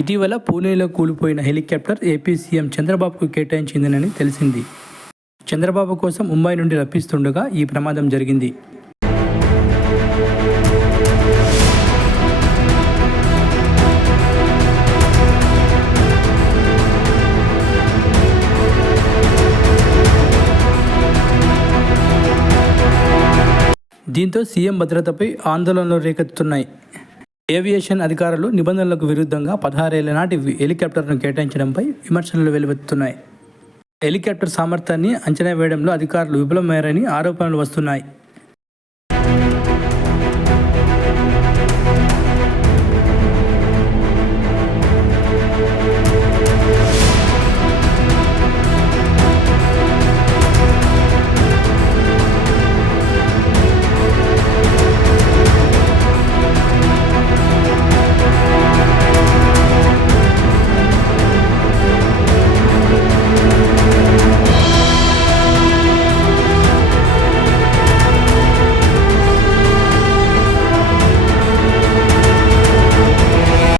ఇటీవల పూణేలో కూలిపోయిన హెలికాప్టర్ ఏపీ సీఎం చంద్రబాబుకు కేటాయించిందని తెలిసింది. చంద్రబాబు కోసం ముంబై నుండి రప్పిస్తుండగా ఈ ప్రమాదం జరిగింది. దీంతో సీఎం భద్రతపై ఆందోళనలు రేకెత్తుతున్నాయి. ఏవియేషన్ అధికారులు నిబంధనలకు విరుద్ధంగా 16 ఏళ్ల నాటి హెలికాప్టర్ను కేటాయించడంపై విమర్శలు వెలువెత్తుతున్నాయి. హెలికాప్టర్ సామర్థ్యాన్ని అంచనా వేయడంలో అధికారులు విఫలమయ్యారని ఆరోపణలు వస్తున్నాయి.